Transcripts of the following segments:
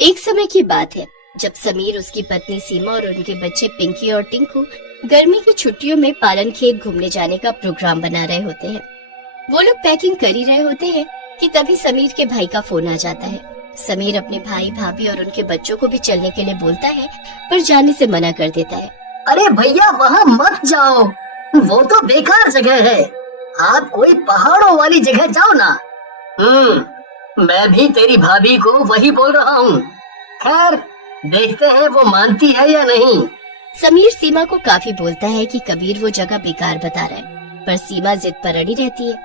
एक समय की बात है जब समीर, उसकी पत्नी सीमा और उनके बच्चे पिंकी और टिंकू गर्मी की छुट्टियों में पालन खेत घूमने जाने का प्रोग्राम बना रहे होते हैं। वो लोग पैकिंग कर ही रहे होते हैं कि तभी समीर के भाई का फोन आ जाता है। समीर अपने भाई, भाभी और उनके बच्चों को भी चलने के लिए बोलता है, पर जाने से मना कर देता है। अरे भैया, वहाँ मत जाओ, वो तो बेकार जगह है। आप कोई पहाड़ों वाली जगह जाओ ना। मैं भी तेरी भाभी को वही बोल रहा हूँ। खैर, देखते हैं वो मानती है या नहीं। समीर सीमा को काफी बोलता है कि कबीर वो जगह बेकार बता रहा है, पर सीमा जिद पर अड़ी रहती है।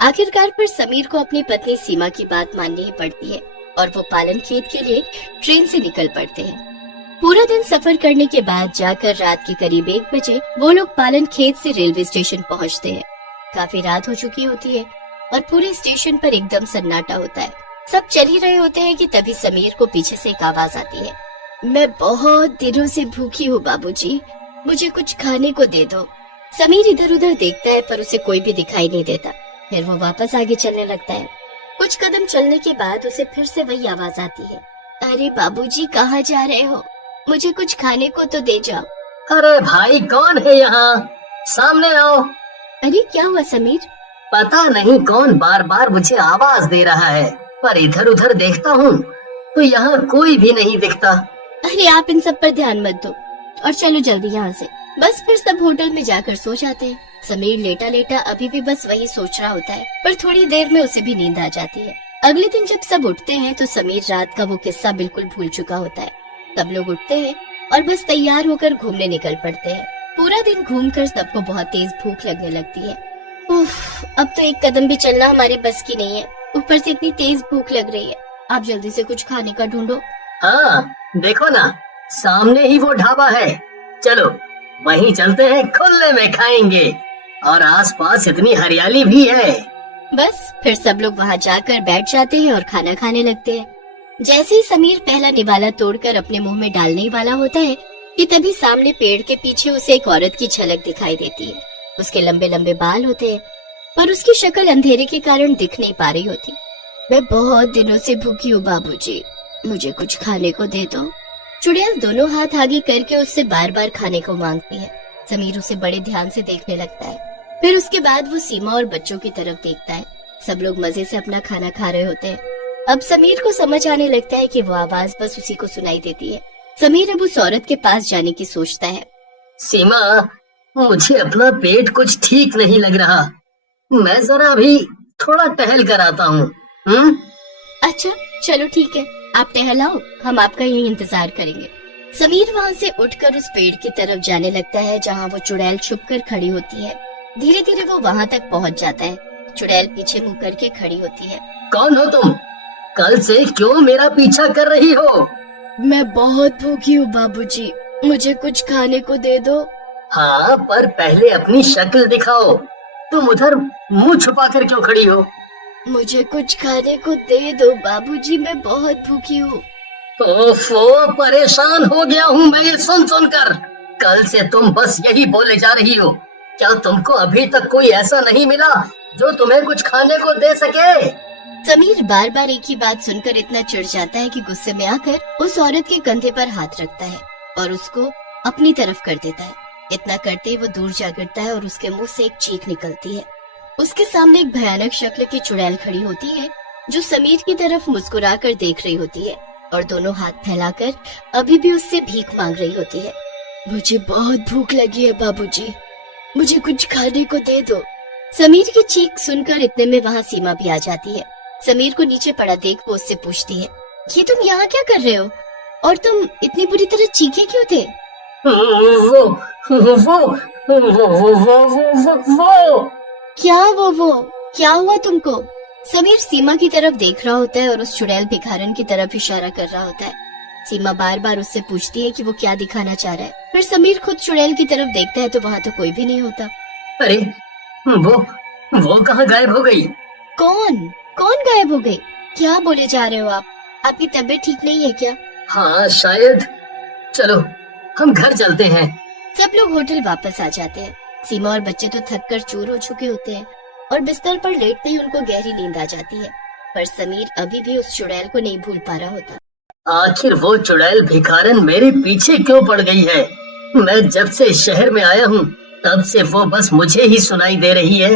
आखिरकार पर समीर को अपनी पत्नी सीमा की बात माननी ही पड़ती है और वो पालन खेत के लिए ट्रेन से निकल पड़ते हैं। पूरा दिन सफर करने के बाद जाकर रात के करीब 1 बजे वो लोग पालन खेत से रेलवे स्टेशन पहुंचते हैं। काफी रात हो चुकी होती है और पूरे स्टेशन पर एकदम सन्नाटा होता है। सब चल ही रहे होते हैं कि तभी समीर को पीछे से एक आवाज आती है। मैं बहुत दिनों से भूखी हूँ बाबूजी, मुझे कुछ खाने को दे दो। समीर इधर उधर देखता है पर उसे कोई भी दिखाई नहीं देता। फिर वो वापस आगे चलने लगता है। कुछ कदम चलने के बाद उसे फिर से वही आवाज आती है। अरे बाबूजी, कहाँ जा रहे हो? मुझे कुछ खाने को तो दे जाओ। अरे भाई, कौन है यहाँ? सामने आओ। अरे क्या हुआ समीर? पता नहीं कौन बार बार मुझे आवाज दे रहा है, पर इधर उधर देखता हूँ तो यहाँ कोई भी नहीं दिखता। अरे आप इन सब पर ध्यान मत दो और चलो जल्दी यहाँ से। बस फिर सब होटल में जाकर सो जाते हैं। समीर लेटा लेटा अभी भी बस वही सोच रहा होता है, पर थोड़ी देर में उसे भी नींद आ जाती है। अगले दिन जब सब उठते हैं तो समीर रात का वो किस्सा बिल्कुल भूल चुका होता है। सब लोग उठते हैं और बस तैयार होकर घूमने निकल पड़ते हैं। पूरा दिन घूमकर सबको बहुत तेज भूख लगने लगती है। उफ, अब तो एक कदम भी चलना हमारे बस की नहीं है, ऊपर से इतनी तेज भूख लग रही है। आप जल्दी से कुछ खाने का ढूंढो। हाँ, देखो ना, सामने ही वो ढाबा है। चलो वहीं चलते हैं, खुले में खाएंगे और आसपास इतनी हरियाली भी है। बस फिर सब लोग वहाँ जाकर बैठ जाते हैं और खाना खाने लगते हैं। जैसे ही समीर पहला निवाला तोड़कर अपने मुंह में डालने ही वाला होता है कि तभी सामने पेड़ के पीछे उसे एक औरत की झलक दिखाई देती है। उसके लंबे लंबे बाल होते हैं पर उसकी शक्ल अंधेरे के कारण दिख नहीं पा रही होती। मैं बहुत दिनों से भूखी हूँ बाबूजी, मुझे कुछ खाने को दे दो। चुड़ैल दोनों हाथ आगे करके उससे बार बार खाने को मांगती है। समीर उसे बड़े ध्यान से देखने लगता है। फिर उसके बाद वो सीमा और बच्चों की तरफ देखता है। सब लोग मजे से अपना खाना खा रहे होते हैं। अब समीर को समझ आने लगता है कि वो आवाज बस उसी को सुनाई देती है। समीर अब उस औरत के पास जाने की सोचता है। सीमा, मुझे अपना पेट कुछ ठीक नहीं लग रहा, मैं जरा अभी थोड़ा टहल कर आता हूँ। अच्छा चलो ठीक है, आप टहलाओ, हम आपका यही इंतजार करेंगे। समीर वहाँ से उठकर उस पेड़ की तरफ जाने लगता है जहाँ वो चुड़ैल छुपकर खड़ी होती है। धीरे धीरे वो वहाँ तक पहुँच जाता है। चुड़ैल पीछे मुँह करके खड़ी होती है। कौन हो तुम? कल से क्यों मेरा पीछा कर रही हो? मैं बहुत भूखी हूँ बाबूजी, मुझे कुछ खाने को दे दो। हाँ, पर पहले अपनी शक्ल दिखाओ। तुम उधर मुंह छुपा कर क्यों खड़ी हो? मुझे कुछ खाने को दे दो बाबूजी, मैं बहुत भूखी हूँ। ओफो, परेशान हो गया हूँ मैं ये सुन सुनकर। कल से तुम बस यही बोले जा रही हो। क्या तुमको अभी तक कोई ऐसा नहीं मिला जो तुम्हें कुछ खाने को दे सके? समीर बार बार एक ही बात सुनकर इतना चिढ़ जाता है कि गुस्से में आकर उस औरत के कंधे पर हाथ रखता है और उसको अपनी तरफ कर देता है। इतना करते ही वो दूर जा गिरता है और उसके मुंह से एक चीख निकलती है। उसके सामने एक भयानक शक्ल की चुड़ैल खड़ी होती है जो समीर की तरफ मुस्कुराकर देख रही होती है और दोनों हाथ फैलाकर अभी भी उससे भीख मांग रही होती है। मुझे बहुत भूख लगी है बाबूजी, मुझे कुछ खाने को दे दो। समीर की चीख सुनकर इतने में वहाँ सीमा भी आ जाती है। समीर को नीचे पड़ा देख वो उससे पूछती है, ये तुम यहाँ क्या कर रहे हो और तुम इतनी बुरी तरह चीखे क्यों थे? वो क्या हुआ तुमको? समीर सीमा की तरफ देख रहा होता है और उस चुड़ैल भिखारन की तरफ इशारा कर रहा होता है। सीमा बार बार उससे पूछती है कि वो क्या दिखाना चाह रहा है। फिर समीर खुद चुड़ैल की तरफ देखता है तो वहाँ तो कोई भी नहीं होता। अरे वो कहाँ गायब हो गई? कौन कौन गायब हो गई? क्या बोले जा रहे हो आप? आपकी तबीयत ठीक नहीं है क्या? हाँ शायद। चलो हम घर चलते हैं। सब लोग होटल वापस आ जाते हैं। सीमा और बच्चे तो थक कर चूर हो चुके होते हैं और बिस्तर पर लेटते ही उनको गहरी नींद आ जाती है। पर समीर अभी भी उस चुड़ैल को नहीं भूल पा रहा होता। आखिर वो चुड़ैल भिखारन मेरे पीछे क्यों पड़ गई है? मैं जब से शहर में आया हूँ तब से वो बस मुझे ही सुनाई दे रही है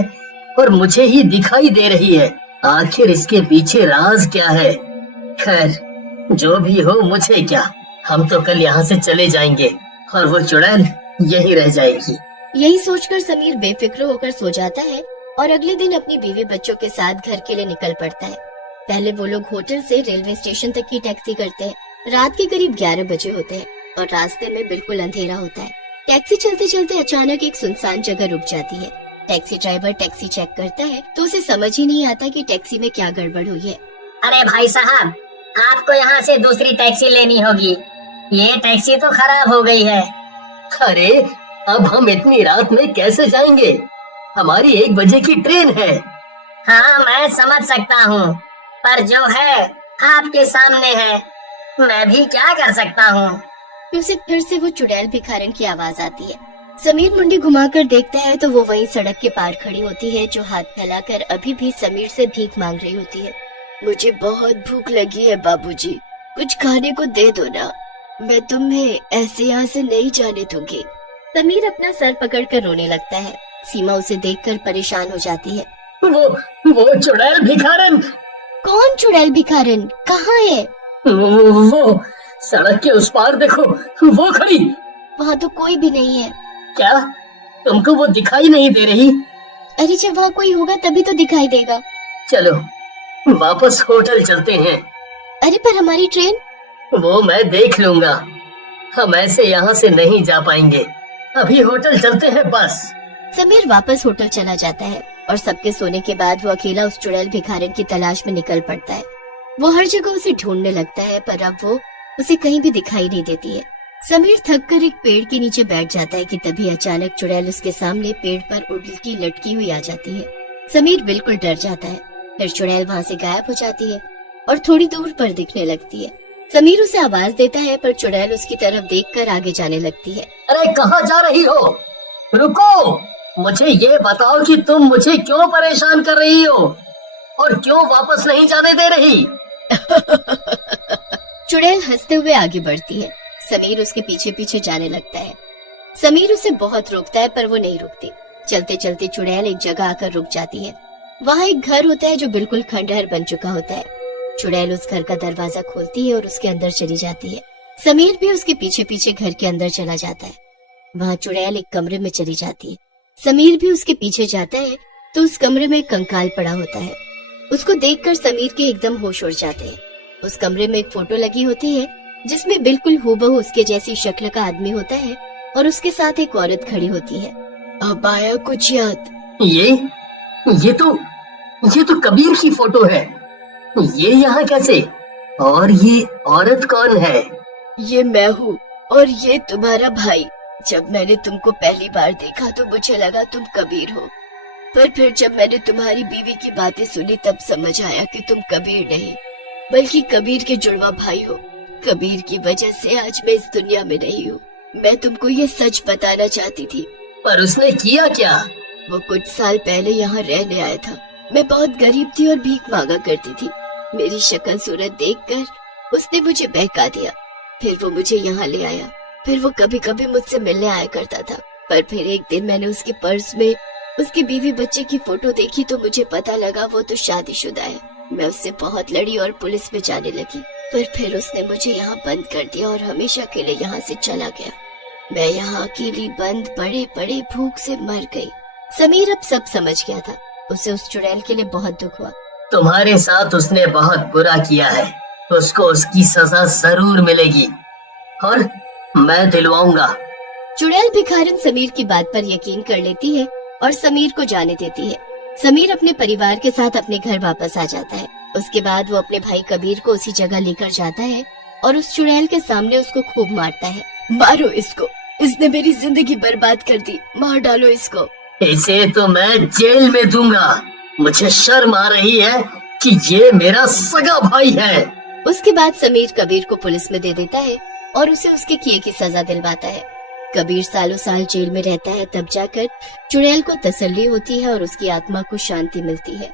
और मुझे ही दिखाई दे रही है। आखिर इसके पीछे राज क्या है? खैर, जो भी हो मुझे क्या, हम तो कल यहाँ से चले जाएंगे और वो चुड़ैल यही रह जाएगी। यही सोचकर समीर बेफिक्र होकर सो जाता है और अगले दिन अपनी बीवी बच्चों के साथ घर के लिए निकल पड़ता है। पहले वो लोग होटल से रेलवे स्टेशन तक की टैक्सी करते हैं। रात के करीब 11 बजे होते हैं और रास्ते में बिल्कुल अंधेरा होता है। टैक्सी चलते चलते अचानक एक सुनसान जगह रुक जाती है। टैक्सी ड्राइवर टैक्सी चेक करता है तो उसे समझ ही नहीं आता कि टैक्सी में क्या गड़बड़ हुई है। अरे भाई साहब, आपको यहाँ से दूसरी टैक्सी लेनी होगी, ये टैक्सी तो खराब हो गई है। अरे अब हम इतनी रात में कैसे जाएंगे? हमारी 1 बजे की ट्रेन है। हाँ, मैं समझ सकता हूँ, पर जो है आपके सामने है, मैं भी क्या कर सकता हूँ। उसे फिर से वो चुड़ैल भिखारन की आवाज आती है। समीर मुंडी घुमाकर देखता है तो वो वहीं सड़क के पार खड़ी होती है, जो हाथ फैलाकर अभी भी समीर से भीख मांग रही होती है। मुझे बहुत भूख लगी है बाबूजी, कुछ खाने को दे दो ना, मैं तुम्हें ऐसे यहाँ से नहीं जाने दूंगी। समीर अपना सर पकड़कर रोने लगता है। सीमा उसे देखकर परेशान हो जाती है। वो चुड़ैल भिखारन। कौन चुड़ैल भिखारन? कहाँ है? वो सड़क के उस पार देखो, वो खड़ी। वहाँ तो कोई भी नहीं है। क्या तुमको वो दिखाई नहीं दे रही? अरे जब वहाँ कोई होगा तभी तो दिखाई देगा। चलो वापस होटल चलते हैं। अरे पर हमारी ट्रेन? वो मैं देख लूंगा, हम ऐसे यहाँ से नहीं जा पाएंगे। अभी होटल चलते हैं बस। समीर वापस होटल चला जाता है और सबके सोने के बाद वो अकेला उस चुड़ैल भिखारन की तलाश में निकल पड़ता है। वो हर जगह उसे ढूंढने लगता है पर अब वो उसे कहीं भी दिखाई नहीं देती है। समीर थक कर एक पेड़ के नीचे बैठ जाता है कि तभी अचानक चुड़ैल उसके सामने पेड़ पर उड़ती लटकी हुई आ जाती है। समीर बिल्कुल डर जाता है। फिर चुड़ैल वहाँ से गायब हो जाती है और थोड़ी दूर पर दिखने लगती है। समीर उसे आवाज देता है पर चुड़ैल उसकी तरफ देखकर आगे जाने लगती है। अरे कहाँ जा रही हो? रुको, मुझे ये बताओ कि तुम मुझे क्यों परेशान कर रही हो और क्यों वापस नहीं जाने दे रही? चुड़ैल हंसते हुए आगे बढ़ती है। समीर उसके पीछे पीछे जाने लगता है। समीर उसे बहुत रोकता है पर वो नहीं रुकती। चलते चलते चुड़ैल एक जगह आकर रुक जाती है। वहाँ एक घर होता है जो बिल्कुल खंडहर बन चुका होता है। चुड़ैल उस घर का दरवाजा खोलती है और उसके अंदर चली जाती है। समीर भी उसके पीछे पीछे घर के अंदर चला जाता है। वहाँ चुड़ैल एक कमरे में चली जाती है। समीर भी उसके पीछे जाता है तो उस कमरे में एक कंकाल पड़ा होता है। उसको देखकर समीर के एकदम होश उड़ जाते हैं। उस कमरे में एक फोटो लगी होती है जिसमें बिल्कुल हूबहू उसके जैसी शक्ल का आदमी होता है और उसके साथ एक औरत खड़ी होती है। अब आया कुछ याद? ये तो कबीर की फोटो है। ये यहाँ कैसे? और ये औरत कौन है? ये मैं हूँ और ये तुम्हारा भाई। जब मैंने तुमको पहली बार देखा तो मुझे लगा तुम कबीर हो, पर फिर जब मैंने तुम्हारी बीवी की बातें सुनी तब समझ आया कि तुम कबीर नहीं बल्कि कबीर के जुड़वा भाई हो। कबीर की वजह से आज मैं इस दुनिया में नहीं हूँ। मैं तुमको ये सच बताना चाहती थी। पर उसने किया क्या? वो कुछ साल पहले यहाँ रहने आया था। मैं बहुत गरीब थी और भीख मांगा करती थी। मेरी शक्ल सूरत देखकर उसने मुझे बहका दिया। फिर वो मुझे यहाँ ले आया। फिर वो कभी कभी मुझसे मिलने आया करता था। पर फिर एक दिन मैंने उसके पर्स में उसकी बीवी बच्चे की फोटो देखी तो मुझे पता लगा वो तो शादीशुदा है। मैं उससे बहुत लड़ी और पुलिस में जाने लगी, पर फिर उसने मुझे यहाँ बंद कर दिया और हमेशा के लिए यहाँ से चला गया। मैं यहाँ अकेली बंद पड़े पड़े भूख से मर गई। समीर अब सब समझ गया था। उसे उस चुड़ैल के लिए बहुत दुख हुआ। तुम्हारे साथ उसने बहुत बुरा किया है, उसको उसकी सजा जरूर मिलेगी और मैं दिलवाऊंगा। चुड़ैल भिखारन समीर की बात पर यकीन कर लेती है और समीर को जाने देती है। समीर अपने परिवार के साथ अपने घर वापस आ जाता है। उसके बाद वो अपने भाई कबीर को उसी जगह लेकर जाता है और उस चुड़ैल के सामने उसको खूब मारता है। मारो इसको, इसने मेरी जिंदगी बर्बाद कर दी, मार डालो इसको। इसे तो मैं जेल में दूंगा। मुझे शर्म आ रही है कि ये मेरा सगा भाई है। उसके बाद समीर कबीर को पुलिस में दे देता है और उसे उसके किए की सजा दिलवाता है। कबीर सालों साल जेल में रहता है, तब जाकर चुड़ैल को तसल्ली होती है और उसकी आत्मा को शांति मिलती है।